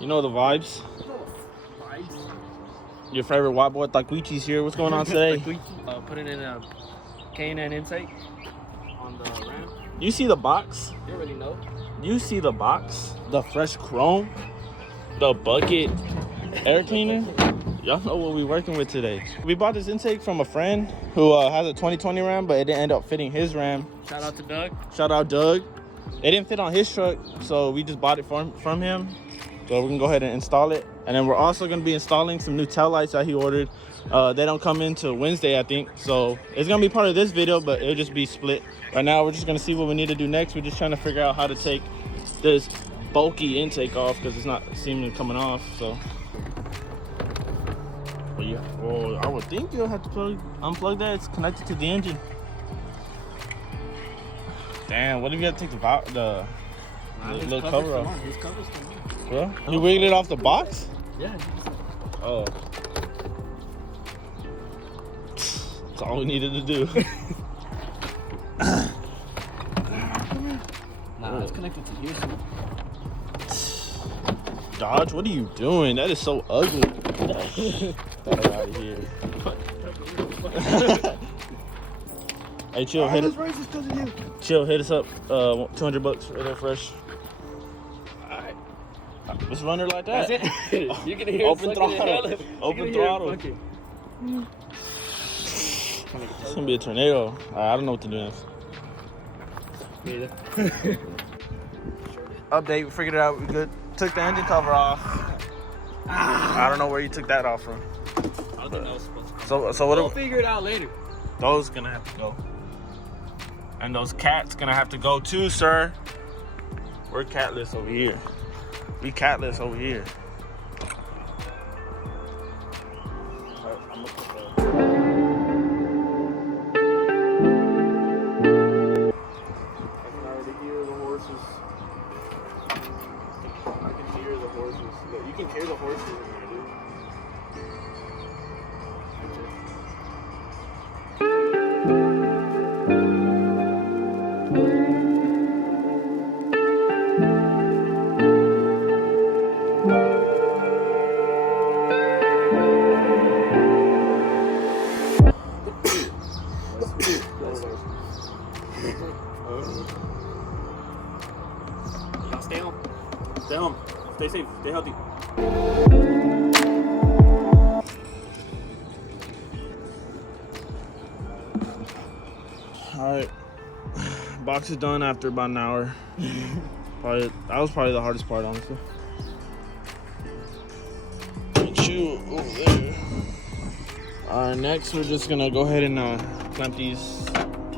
You know the vibes. Your favorite white boy Taquichi's here. What's going on today? Putting in a K&N intake on the Ram. You see the box? You already know. You see the box? The fresh chrome? The bucket air cleaner? Y'all know what we're working with today. We bought this intake from a friend who has a 2020 Ram, but it didn't end up fitting his Ram. Shout out to Doug. Shout out Doug. It didn't fit on his truck, so we just bought it from him. So we're gonna go ahead and install it. And then we're also gonna be installing some new tail lights that he ordered. They don't come in till Wednesday, I think. So it's gonna be part of this video, but it'll just be split. Right now, we're just gonna see what we need to do next. We're just trying to figure out how to take this bulky intake off because it's not seemingly coming off, so. But yeah, well, I would think you'll have to unplug that. It's connected to the engine. Damn, what if you have to take the little cover off? His cover's come on. Yeah? You wiggled it off the box? Yeah. Oh. That's all we needed to do. Nah, it's connected to here. Dodge, what are you doing? That is so ugly. Get it out of here. Hey, chill, hit it. Chill, hit us up. $200 right there, fresh. Alright. Let's run her like that. That's it. You can hear Open it sucking throttle. it. Open throttle. It's gonna be a tornado. I don't know what to do next. Update, we figured it out. We good. Took the engine cover off. I don't know where you took that off from. I don't think that was supposed to. So what? We'll figure it out later. Those gonna have to go. And those cats gonna have to go too, sir. We're catless over here. We catless over here. I'm gonna put the... I can already hear the horses. I can hear the horses. You can hear the horses in here, dude. Y'all stay home. Stay home. Stay safe. Stay healthy. Alright. Box is done after about an hour. That was probably the hardest part, honestly. Put you over there. Alright, next we're just gonna go ahead and clamp these.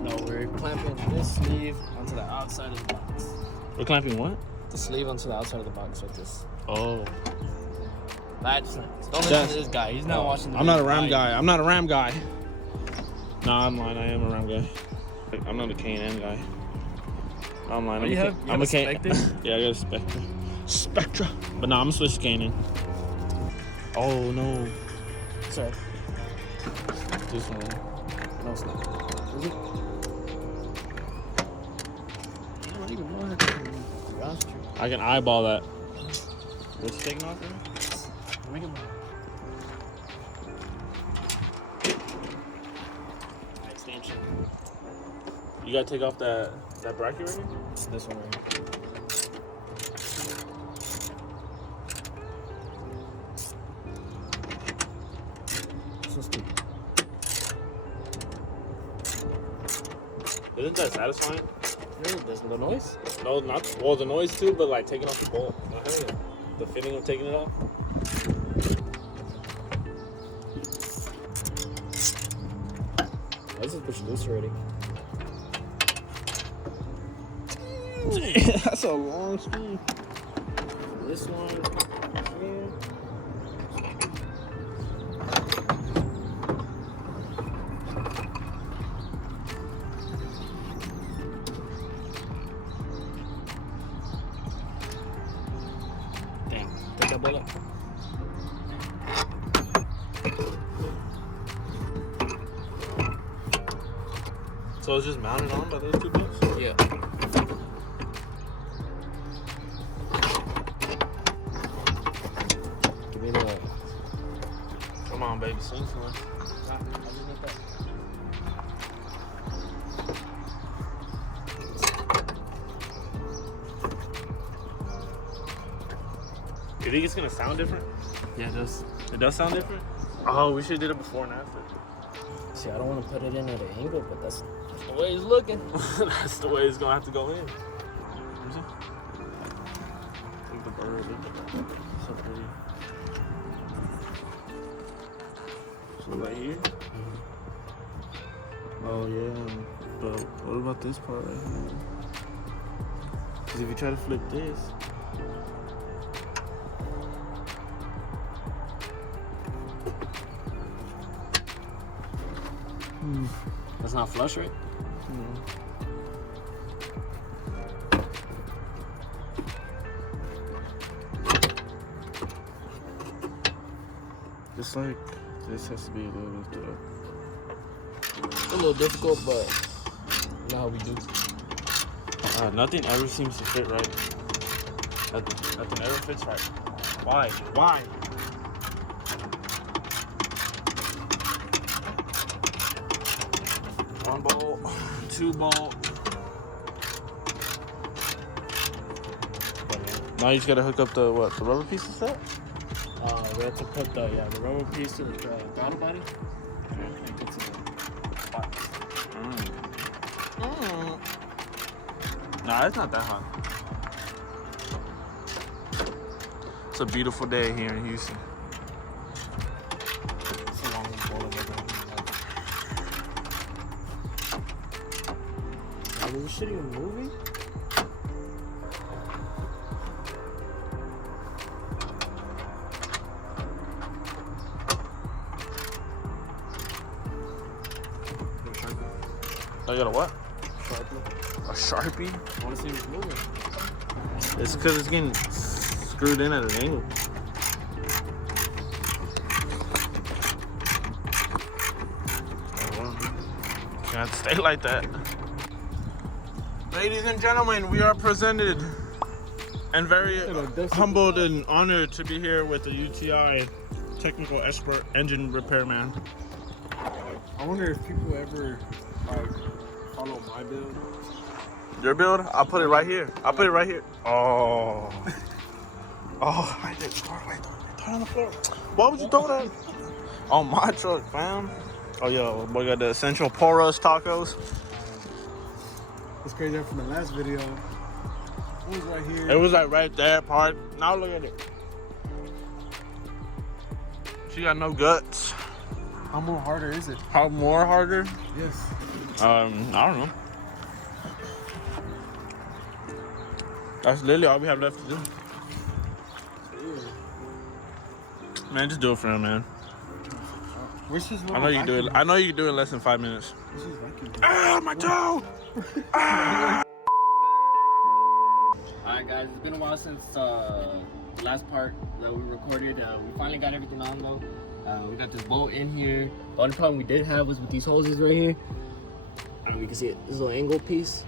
No, we're clamping this sleeve onto the outside of the box. We're clamping what? The sleeve onto the outside of the box like this. Oh. Don't listen to this guy. He's not watching the I'm not a video. Ram guy. I'm not a Ram guy. Nah, I'm lying. I am a Ram guy. I'm not a K&N guy. I'm lying. I'm a K&N. Yeah, I got a Spectra. Spectra. But nah, I'm gonna switch to K&N. Oh no. Sorry. This one. No, it's not. Is it? I don't even know how to do it. I can eyeball that. What's taking off there? Make it extension. You gotta take off that bracket right here? This one right here. So stupid. Isn't that satisfying? There's the noise? No, not well. The noise too, but like taking off the bolt. The feeling of taking it off. This is push loose already. That's a long screw. This one here. Damn, take that bullet. So it's just mounted on by those two bolts? Yeah. on, baby. Swing for us. You think it's gonna sound different? Yeah, it does. It does sound different? Oh, we should have did it before and after. See, I don't want to put it in at an angle, but that's the way it's looking. That's the way it's gonna have to go in. Look at the bird. Look at that. So pretty. So right here? Oh yeah. But what about this part right here? Because if you try to flip this. That's not flush, right? Just like this has to be a little lifted up. It's a little difficult, but you know how we do. Nothing ever seems to fit right. Nothing ever fits right. Why? Why? One bolt, two bolt. Now you just gotta hook up the what? The rubber piece of that? We have to put the rubber piece to the throttle body. And get to the spot. Nah, it's not that hot. It's a beautiful day here in Houston. It's a long bowl of it. Is this shit even moving? Oh, you got a what? Sharply. A Sharpie? I want to see if it's moving. It's because it's getting screwed in at an angle. You have to stay like that. Ladies and gentlemen, we are presented and very humbled and honored to be here with the UTI technical expert engine repairman. I wonder if people ever like follow my build. Your build? I'll put it right here. I'll put it right here. Oh. Oh, I did throw it on the floor. Why would you throw that? On my truck, fam. Oh, yo, boy got the Essential Poros tacos. It's crazy from the last video. It was right here. It was like right there, part. Now look at it. She got no guts. How more harder is it? How more harder? Yes. I don't know. That's literally all we have left to do. Man, just do it for him, man. Where's his I know you can do it. I know you can do it in less than 5 minutes. Where's his vacuum? Ah, my toe! Alright guys, it's been a while since the last part that we recorded. We finally got everything on though. We got this bolt in here. The only problem we did have was with these hoses right here. I don't know if you can see it. This little angle piece.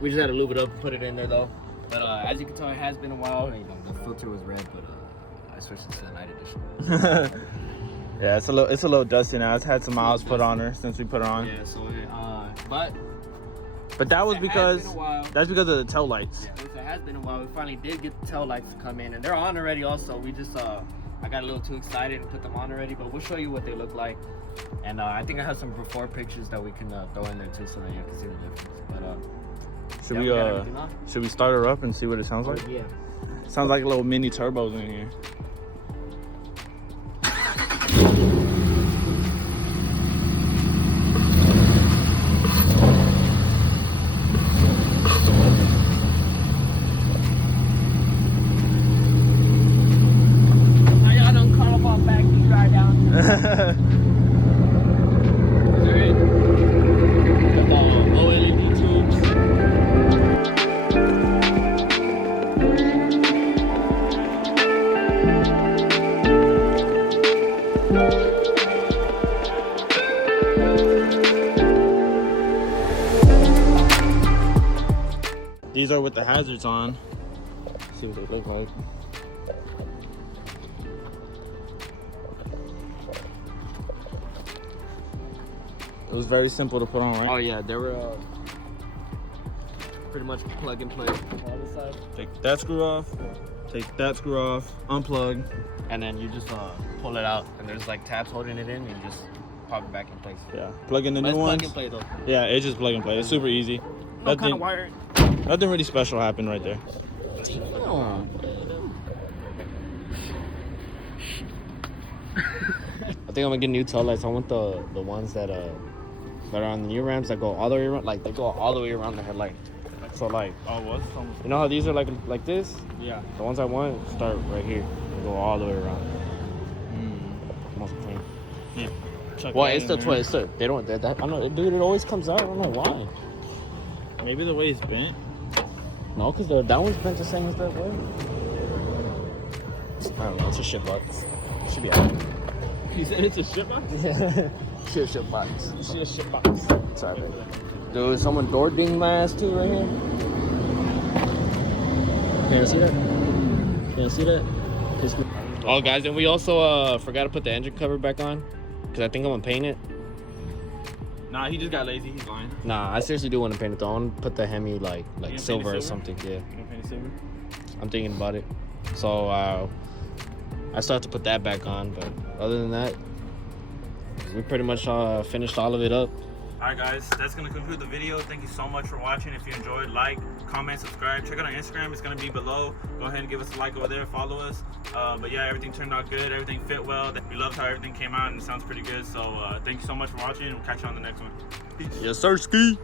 We just had to lube it up and put it in there though. But as you can tell, it has been a while. You know, the filter was red, but I switched it to the night edition. Yeah, it's a little dusty now. It's had some miles put on her since we put her on. Yeah, so But that was because that's because of the tail lights. Yeah, it has been a while. We finally did get the tail lights to come in, and they're on already. Also, we just I got a little too excited and put them on already. But we'll show you what they look like, and I think I have some before pictures that we can throw in there too, so that you can see the difference. But should we start her up and see what it sounds like? Yeah. Sounds like little mini turbos in here. Y'all don't call up on back to right down. OLED tubes. These are with the hazards on. Let's see what they look like. It was very simple to put on, right? Oh yeah, they were pretty much plug and play on the side. Take that screw off. Take that screw off. Unplug. And then you just pull it out, and there's like tabs holding it in, and you just pop it back in place. Yeah. Plug in the But new it's ones. plug and play though. Yeah, it's just plug and play. It's super easy. No kind Nothing, of wire. nothing really special happened right there. I think I'm gonna get new tail lights. I want the ones that are on the new Rams that go all the way around, like they go all the way around the headlight. So like, Oh, what? you know how these are like this? Yeah. The ones I want start right here and go all the way around. Most clean. Yeah. Chuck Well, that it's in the there. twist. They don't. That I don't know, dude. It always comes out. I don't know why. Maybe the way it's bent. No, because that one's bent the same as that way. I don't know. It's a shit box. It should be out. You said it's a shit box? Yeah. Shit box. You see a shit box? Sorry, baby. Dude, someone door dinged my ass too right here. Can you see that? Can you see that? Oh, guys, and we also forgot to put the engine cover back on because I think I'm gonna paint it. Nah, he just got lazy. He's lying. Nah, I seriously do want to paint it though. I want to put the Hemi like paint it silver or silver? something. Yeah, You gonna paint it silver? I'm thinking about it. So I still have to put that back on, but other than that, we pretty much finished all of it up. Alright guys, that's gonna conclude the video. Thank you so much for watching. If you enjoyed, like, comment, subscribe. Check out our Instagram, it's gonna be below. Go ahead and give us a like over there, follow us. But yeah, everything turned out good, everything fit well. We loved how everything came out and it sounds pretty good. So thank you so much for watching, and we'll catch you on the next one. Peace. Yes, sir, ski.